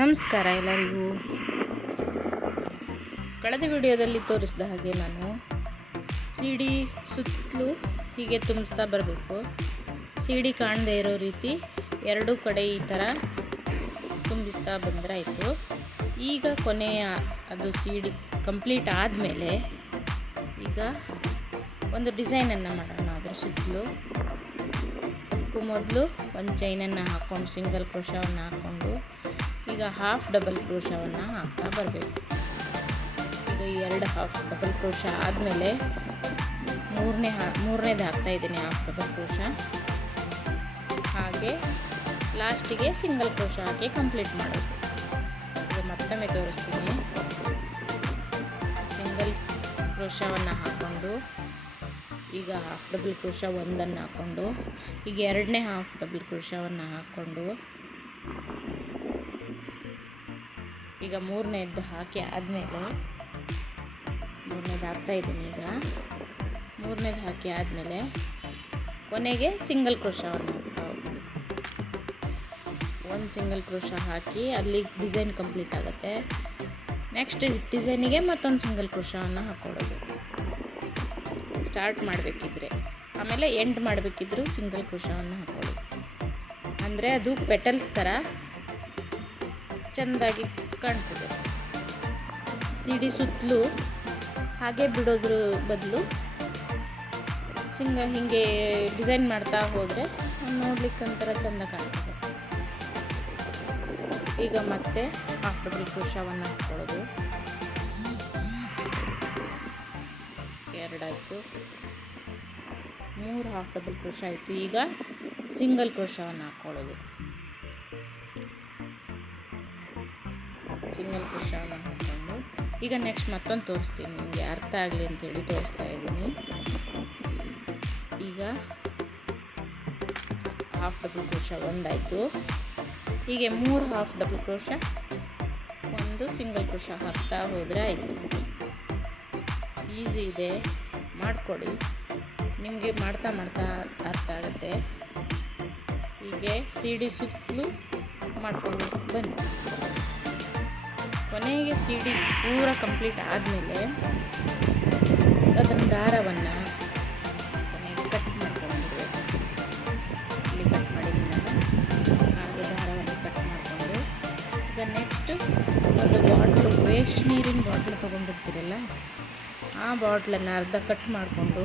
ನಮಸ್ಕಾರ ಎಲ್ಲರಿಗೂ. ಕಳೆದ ವಿಡಿಯೋದಲ್ಲಿ ತೋರಿಸಿದ ಹಾಗೆ ನಾನು ಸಿಡಿ ಸುತ್ತಲೂ ಹೀಗೆ ತುಂಬಿಸ್ತಾ ಬರಬೇಕು. ಸಿಡಿ ಕಾಣದೇ ಇರೋ ರೀತಿ ಎರಡೂ ಕಡೆ ಈ ಥರ ತುಂಬಿಸ್ತಾ ಬಂದರಾಯಿತು. ಈಗ ಕೊನೆಯ ಅದು ಸಿಡಿ ಕಂಪ್ಲೀಟ್ ಆದಮೇಲೆ ಈಗ ಒಂದು ಡಿಸೈನನ್ನು ಮಾಡೋಣ. ಅದರ ಸುತ್ತಲೂ ಅದಕ್ಕೂ ಮೊದಲು ಒಂದು ಚೈನನ್ನು ಹಾಕ್ಕೊಂಡು ಸಿಂಗಲ್ ಕ್ರೋಶವನ್ನು ಹಾಕ್ಕೊಂಡು ಈಗ ಹಾಫ್ ಡಬಲ್ ಕ್ರೋಶವನ್ನು ಹಾಕ್ತಾ ಬರಬೇಕು. ಈಗ ಈ ಎರಡು ಹಾಫ್ ಡಬಲ್ ಕ್ರೋಶ ಆದಮೇಲೆ ಮೂರನೇದು ಹಾಕ್ತಾಯಿದ್ದೀನಿ ಹಾಫ್ ಡಬಲ್ ಕ್ರೋಶ. ಹಾಗೆ ಲಾಸ್ಟಿಗೆ ಸಿಂಗಲ್ ಕ್ರೋಶ ಹಾಕಿ ಕಂಪ್ಲೀಟ್ ಮಾಡೋದು. ಈಗ ಮತ್ತೊಮ್ಮೆ ತೋರಿಸ್ತೀನಿ. ಸಿಂಗಲ್ ಕ್ರೋಶವನ್ನು ಹಾಕ್ಕೊಂಡು ಈಗ ಹಾಫ್ ಡಬಲ್ ಕ್ರೋಶ ಒಂದನ್ನು ಹಾಕ್ಕೊಂಡು ಈಗ ಎರಡನೇ ಹಾಫ್ ಡಬಲ್ ಕ್ರೋಶವನ್ನು ಹಾಕ್ಕೊಂಡು ಈಗ ಮೂರನೇದು ಹಾಕಿ ಆದಮೇಲೆ ಮೂರನೇದು ಹಾಕ್ತಾಯಿದ್ದೀನಿ. ಈಗ ಮೂರನೇದು ಹಾಕಿ ಆದಮೇಲೆ ಕೊನೆಗೆ ಸಿಂಗಲ್ ಕ್ರೋಶವನ್ನು ಹಾಕ್ತಾ ಹೋಗ್ಬೇಕು. ಒಂದು ಸಿಂಗಲ್ ಕ್ರೋಶ ಹಾಕಿ ಅಲ್ಲಿ ಡಿಸೈನ್ ಕಂಪ್ಲೀಟ್ ಆಗುತ್ತೆ. ನೆಕ್ಸ್ಟ್ ಡಿಸೈನಿಗೆ ಮತ್ತೊಂದು ಸಿಂಗಲ್ ಕ್ರೋಶವನ್ನು ಹಾಕ್ಕೊಳ್ಳೋದು. ಸ್ಟಾರ್ಟ್ ಮಾಡಬೇಕಿದ್ರೆ ಆಮೇಲೆ ಎಂಡ್ ಮಾಡಬೇಕಿದ್ರೂ ಸಿಂಗಲ್ ಕ್ರೋಶವನ್ನು ಹಾಕ್ಕೊಳ್ಳೋದು. ಅಂದರೆ ಅದು ಪೆಟಲ್ಸ್ ಥರ ಚೆಂದಾಗಿ ಕಾಣ್ತದೆ. ಸಿಡಿ ಸುತ್ತಲೂ ಹಾಗೆ ಬಿಡೋದ್ರ ಬದಲು ಹೀಗೆ ಡಿಸೈನ್ ಮಾಡ್ತಾ ಹೋದರೆ ನೋಡ್ಲಿಕ್ಕೆ ಒಂಥರ ಚೆಂದ ಕಾಣ್ತದೆ. ಈಗ ಮತ್ತೆ ಹಾಫ್ ಡಬಲ್ ಕ್ರೋಶವನ್ನು ಹಾಕ್ಕೊಳ್ಳೋದು. ಎರಡಾಯಿತು, ಮೂರು ಹಾಫ್ ಡಬಲ್ ಕ್ರೋಶ ಆಯಿತು. ಈಗ ಸಿಂಗಲ್ ಕ್ರೋಶವನ್ನು ಹಾಕ್ಕೊಳ್ಳೋದು. ಸಿಂಗಲ್ ಕ್ರೋಶವನ್ನು ಹಾಕ್ಕೊಂಡು ಈಗ ನೆಕ್ಸ್ಟ್ ಮತ್ತೊಂದು ತೋರಿಸ್ತೀನಿ, ನಿಮಗೆ ಅರ್ಥ ಆಗಲಿ ಅಂತೇಳಿ ತೋರಿಸ್ತಾ ಇದ್ದೀನಿ. ಈಗ ಹಾಫ್ ಡಬಲ್ ಕ್ರೋಶ ಒಂದಾಯಿತು. ಹೀಗೆ ಮೂರು ಹಾಫ್ ಡಬಲ್ ಕ್ರೋಶ ಒಂದು ಸಿಂಗಲ್ ಕ್ರೋಶ ಹಾಕ್ತಾ ಹೋದರೆ ಆಯಿತು. ಈಸಿ ಇದೆ, ಮಾಡಿಕೊಡಿ. ನಿಮಗೆ ಮಾಡ್ತಾ ಮಾಡ್ತಾ ಅರ್ಥ ಆಗುತ್ತೆ. ಹೀಗೆ ಸಿಡಿ ಸುತ್ತಲೂ ಮಾಡಿಕೊಂಡು ಬನ್ನಿ. ಕೊನೆಗೆ ಸಿಡಿ ಪೂರ ಕಂಪ್ಲೀಟ್ ಆದಮೇಲೆ ಅದನ್ನು ದಾರವನ್ನು ಕೊನೆಗೆ ಕಟ್ ಮಾಡ್ಕೊಂಡ್ಬಿಡ್ಬೇಕು. ಇಲ್ಲಿ ಕಟ್ ಮಾಡಿದ್ದೀನಲ್ಲ, ಹಾಗೆ ದಾರವನ್ನು ಕಟ್ ಮಾಡಿಕೊಂಡು ಈಗ ನೆಕ್ಸ್ಟ್ ಒಂದು ಬಾಟ್ಲು ವೇಸ್ಟ್ ನೀರಿನ ಬಾಟ್ಲು ತೊಗೊಂಡಿರ್ತೀರಲ್ಲ, ಆ ಬಾಟ್ಲನ್ನು ಅರ್ಧ ಕಟ್ ಮಾಡಿಕೊಂಡು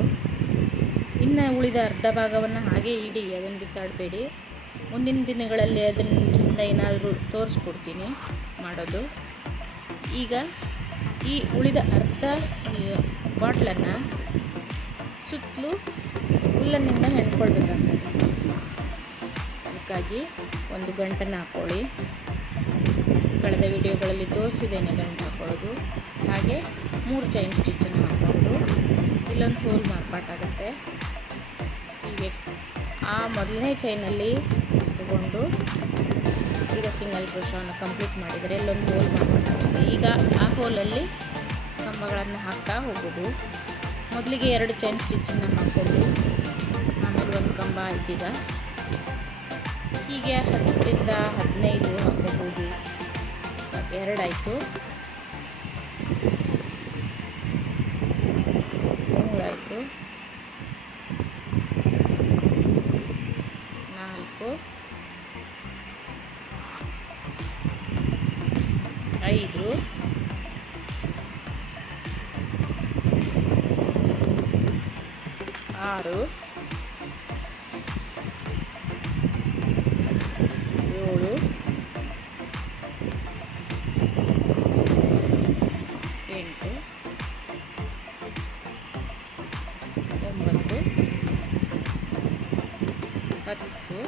ಇನ್ನು ಉಳಿದ ಅರ್ಧ ಭಾಗವನ್ನು ಹಾಗೆ ಇಡಿ, ಅದನ್ನು ಬಿಸಾಡಬೇಡಿ. ಮುಂದಿನ ದಿನಗಳಲ್ಲಿ ಅದರಿಂದ ಏನಾದರೂ ತೋರಿಸ್ಕೊಡ್ತೀನಿ ಮಾಡೋದು. ಈಗ ಈ ಉಳಿದ ಅರ್ಧ ಬಾಟ್ಲನ್ನು ಸುತ್ತಲೂ ಹುಲ್ಲನ್ನಿಂದ ಹೆಣ್ಕೊಳ್ಬೇಕಂತ. ಅದಕ್ಕಾಗಿ ಒಂದು ಗಂಟನ್ನು ಹಾಕ್ಕೊಳ್ಳಿ. ಕಳೆದ ವಿಡಿಯೋಗಳಲ್ಲಿ ತೋರಿಸಿದ್ದೇನೆ ಗಂಟು ಹಾಕ್ಕೊಳ್ಳೋದು. ಹಾಗೆ 3 ಚೈನ್ ಸ್ಟಿಚ್ಚನ್ನು ಹಾಕ್ಕೊಂಡು ಇಲ್ಲೊಂದು ಹೋಲ್ ಮಾರ್ಪಾಟಾಗುತ್ತೆ. ಹೀಗೆ ಆ ಮೊದಲನೇ ಚೈನಲ್ಲಿ ತಗೊಂಡು ಈಗ ಸಿಂಗಲ್ ಕ್ರೋಶವನ್ನು ಕಂಪ್ಲೀಟ್ ಮಾಡಿದರೆ ಇಲ್ಲೊಂದು ಹೋಲ್ ಮಾರ್ಪಾಟಾಗುತ್ತೆ. ಈಗ ಆ ಹೋಲಲ್ಲಿ ಕಂಬಗಳನ್ನು ಹಾಕ್ತಾ ಹೋಗೋದು. ಮೊದಲಿಗೆ 2 ಚೈನ್ ಸ್ಟಿಚ್ಚನ್ನು ಹಾಕ್ಕೊಂಡು ಆಮೇಲೆ ಒಂದು ಕಂಬ ಆಯ್ತೀಗ. ಹೀಗೆ 10ರಿಂದ 15 ಹಾಕೋಬೋದು. 2 ಆಯಿತು, 3 ಆಯಿತು, 4, 5, 6, 7, 8, 9, 10,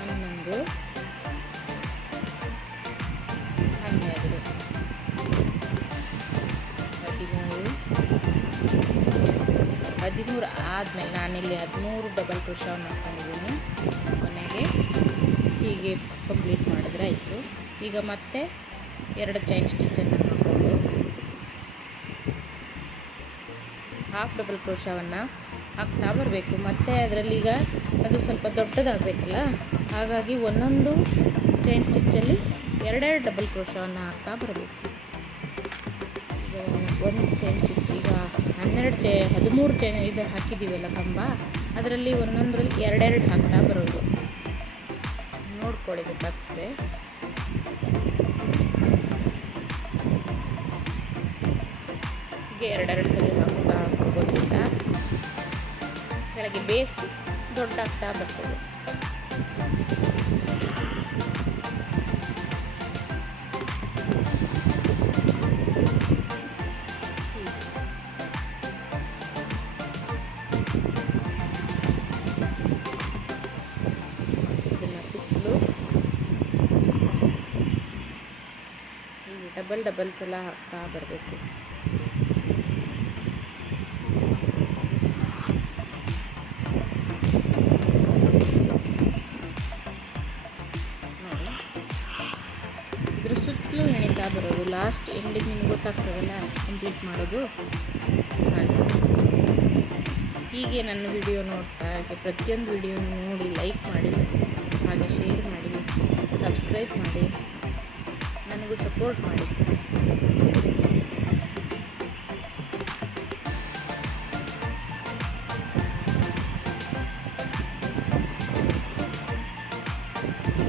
11, 13 ಆದಮೇಲೆ ನಾನಿಲ್ಲಿ 13 ಡಬಲ್ ಕ್ರೋಶವನ್ನು ಹಾಕ್ಕೊಂಡಿದ್ದೀನಿ. ಕೊನೆಗೆ ಹೀಗೆ ಕಂಪ್ಲೀಟ್ ಮಾಡಿದ್ರೆ ಆಯಿತು. ಈಗ ಮತ್ತೆ 2 ಚೈನ್ ಸ್ಟಿಚ್ಚನ್ನು ಹಾಕ್ಕೊಂಡು ಹಾಫ್ ಡಬಲ್ ಕ್ರೋಶವನ್ನು ಹಾಕ್ತಾ ಬರಬೇಕು. ಮತ್ತು ಅದರಲ್ಲಿ ಈಗ ಅದು ಸ್ವಲ್ಪ ದೊಡ್ಡದಾಗಬೇಕಲ್ಲ, ಹಾಗಾಗಿ ಒಂದೊಂದು ಚೈನ್ ಸ್ಟಿಚ್ಚಲ್ಲಿ ಎರಡೆರಡು ಡಬಲ್ ಕ್ರೋಶವನ್ನು ಹಾಕ್ತಾ ಬರಬೇಕು. ಈಗ ಒಂದು ಚೈನ್ ಸ್ಟಿಚ್, ಈಗ 13 ಚೈನ್ ಇದು ಹಾಕಿದ್ದೀವಲ್ಲ ಕಂಬ, ಅದರಲ್ಲಿ ಒಂದೊಂದರಲ್ಲಿ ಎರಡೆರಡು ಹಾಕ್ತಾ ಬರೋದು. ನೋಡ್ಕೊಳ್ಳಿ, ಗೊತ್ತಾಗ್ತದೆ. ಹೀಗೆ ಎರಡೆರಡು ಸಲ ಹಾಕ್ತಾ ಹೋಗೋದ್ರಿಂದ ಕೆಳಗೆ ಬೇಸ್ ದೊಡ್ಡಾಗ್ತಾ ಬರ್ತದೆ. ಇದನ್ನು ಸುತ್ತಲೂ ಡಬಲ್ ಸಲ ಹಾಕ್ತಾ ಬರಬೇಕು. ಇದ್ರ ಸುತ್ತಲೂ ಎಣಿತಾ ಬರೋದು. ಲಾಸ್ಟ್ ಎಂಡಿಗೆ ನಿಮ್ಗೆ ಗೊತ್ತಾಗ್ತದಲ್ಲ ಕಂಪ್ಲೀಟ್ ಮಾಡೋದು. ಹಾಗೆ ಹೀಗೆ ನನ್ನ ವಿಡಿಯೋ ನೋಡ್ತಾ ಹಾಗೆ ಪ್ರತಿಯೊಂದು ವಿಡಿಯೋನ ನೋಡಿ ಲೈಕ್ ಮಾಡಿ, ಹಾಗೆ ಶೇರ್ ಮಾಡಿ, ಸಬ್ಸ್ಕ್ರೈಬ್ ಮಾಡಿ, ನನಗೂ ಸಪೋರ್ಟ್ ಮಾಡಿ.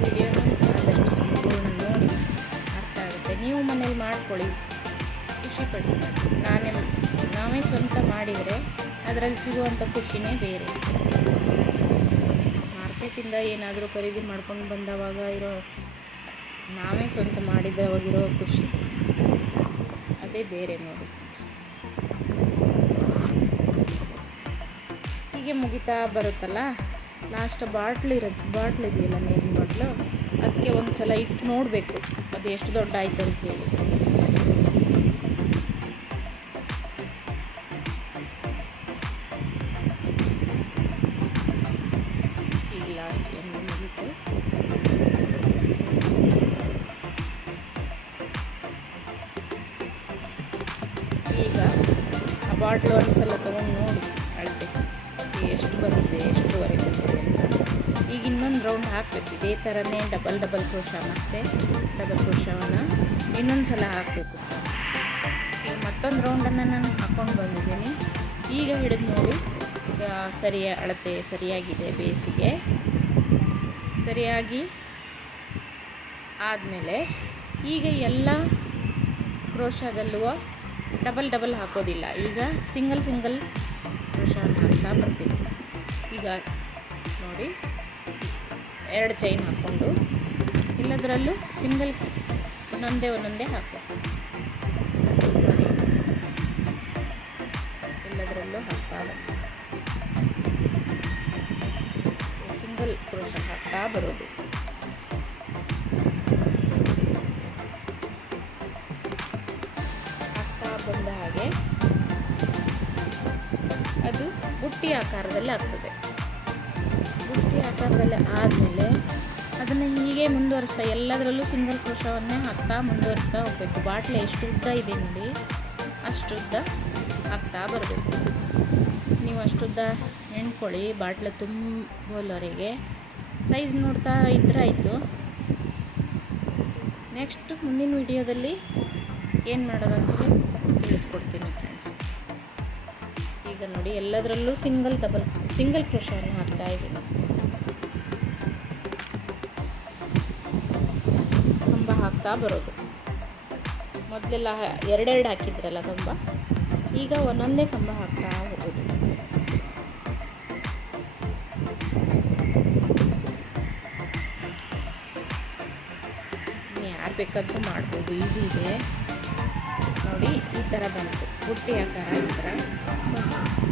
ವಿಡಿಯೋನ ಆದಷ್ಟು ಸಂಪೂರ್ಣ ನೋಡಿ ಅರ್ಥ ಆಗುತ್ತೆ. ನೀವು ಮನೇಲಿ ಮಾಡ್ಕೊಳ್ಳಿ, ಖುಷಿಪಡಿ. ನಾವೇ ಸ್ವಂತ ಮಾಡಿದರೆ ಅದರಲ್ಲಿ ಸಿಗುವಂಥ ಖುಷಿನೇ ಬೇರೆ. ಮಾರ್ಕೆಟಿಂದ ಏನಾದರೂ ಖರೀದಿ ಮಾಡ್ಕೊಂಡು ಬಂದವಾಗ ನಾವೇ ಸ್ವಂತ ಮಾಡಿದವಾಗಿರೋ ಖುಷಿ ಅದೇ ಬೇರೆ ನೋಡಿ. ಹೀಗೆ ಮುಗಿತಾ ಬರುತ್ತಲ್ಲ, ಲಾಸ್ಟ್ ಬಾಟ್ಲ್ ಇದೆಯಲ್ಲ, ನೀರಿನ ಬಾಟ್ಲು, ಅದಕ್ಕೆ ಒಂದು ಸಲ ಇಟ್ಟು ನೋಡಬೇಕು ಅದು ಎಷ್ಟು ದೊಡ್ಡ ಆಯಿತು ಅಂತೇಳಿ. ಈಗ ಲಾಸ್ಟ್ ಏನು ಮುಗೀತು. ಈಗ ಆ ಬಾಟ್ಲು ಒಂದು ಸಲ ತೊಗೊಂಡು ನೋಡಿ ಅಳತೆ ಎಷ್ಟು ಬರುತ್ತೆ, ಎಷ್ಟುವರೆಗೆ ಬರುತ್ತೆ ಅಂತ. ಈಗ ಇನ್ನೊಂದು ರೌಂಡ್ ಹಾಕಬೇಕು. ಇದೇ ಥರನೇ ಡಬಲ್ ಕ್ರೋಶ ಮತ್ತು ಡಬಲ್ ಕ್ರೋಶವನ್ನು ಇನ್ನೊಂದು ಸಲ ಹಾಕಬೇಕು. ಈಗ ಮತ್ತೊಂದು ರೌಂಡನ್ನು ನಾನು ಹಾಕ್ಕೊಂಡು ಬಂದಿದ್ದೀನಿ. ಈಗ ಹಿಡಿದು ನೋಡಿ, ಈಗ ಅಳತೆ ಸರಿಯಾಗಿದೆ. ಬೇಸಿಗೆ ಸರಿಯಾಗಿ ಆದಮೇಲೆ ಈಗ ಎಲ್ಲ ಕ್ರೋಶದಲ್ಲೂ ಡಬಲ್ ಹಾಕೋದಿಲ್ಲ. ಈಗ ಸಿಂಗಲ್ ಕ್ರೋಶವನ್ನು ಹಾಕ್ತಾ ಬರಬೇಕು. ಈಗ ನೋಡಿ, 2 ಚೈನ್ ಹಾಕ್ಕೊಂಡು ಎಲ್ಲದರಲ್ಲೂ ಸಿಂಗಲ್ ಒಂದೊಂದೇ ಹಾಕಬೇಕು. ನೋಡಿ, ಎಲ್ಲದರಲ್ಲೂ ಹಾಕ್ತಾ ಬರಬೇಕು. ಸಿಂಗಲ್ ಕ್ರೋಶ ಹಾಕ್ತಾ ಬರೋದು. ಹಾಕ್ತಾ ಬಂದ ಹಾಗೆ ಅದು ಬುಟ್ಟಿ ಆಕಾರದಲ್ಲಿ ಆಗ್ತದೆ. ಬುಟ್ಟಿ ಆಕಾರದಲ್ಲಿ ಆದಮೇಲೆ ಅದನ್ನು ಹೀಗೆ ಮುಂದುವರಿಸ್ತಾ ಎಲ್ಲದರಲ್ಲೂ ಸಿಂಗಲ್ ಕ್ರೋಶವನ್ನೇ ಹಾಕ್ತಾ ಮುಂದುವರಿಸ್ತಾ ಹೋಗಬೇಕು. ಬಾಟ್ಲೆ ಎಷ್ಟು ಉದ್ದ ಇದೆ ನೋಡಿ, ಅಷ್ಟುದ್ದ ಹಾಕ್ತಾ ಬರಬೇಕು. ನೀವು ಅಷ್ಟುದ್ದ ಎಣ್ಕೊಳ್ಳಿ, ಬಾಟ್ಲೆ ತುಂಬವರೆಗೆ ಸೈಜ್ ನೋಡ್ತಾ ಇದ್ರಾಯಿತು. ನೆಕ್ಸ್ಟ್ ಮುಂದಿನ ವಿಡಿಯೋದಲ್ಲಿ ಏನು ಮಾಡೋದಂತ ತಿಳಿಸ್ಕೊಡ್ತೀನಿ ಫ್ರೆಂಡ್ಸ್. ಈಗ ನೋಡಿ, ಎಲ್ಲದರಲ್ಲೂ ಸಿಂಗಲ್ ಕ್ರೋಶವನ್ನು ಹಾಕ್ತಾ ಇದ್ದೀನಿ. ಕಂಬ ಹಾಕ್ತಾ ಬರೋದು. ಮೊದಲೆಲ್ಲ 2 ಹಾಕಿದ್ರಲ್ಲ ಕಂಬ, ಈಗ ಒಂದೊಂದೇ ಕಂಬ ಹಾಕ್ತಾ ಹೋಗೋದು. ಯಾರು ಬೇಕಾದ್ರೂ ಮಾಡ್ಬೋದು, ಈಸಿ ಇದೆ ನೋಡಿ. ಈ ಥರ ಬಂತು ಬುಟ್ಟಿ ಆಕಾರ, ಈ ಥರ ಬಂತು.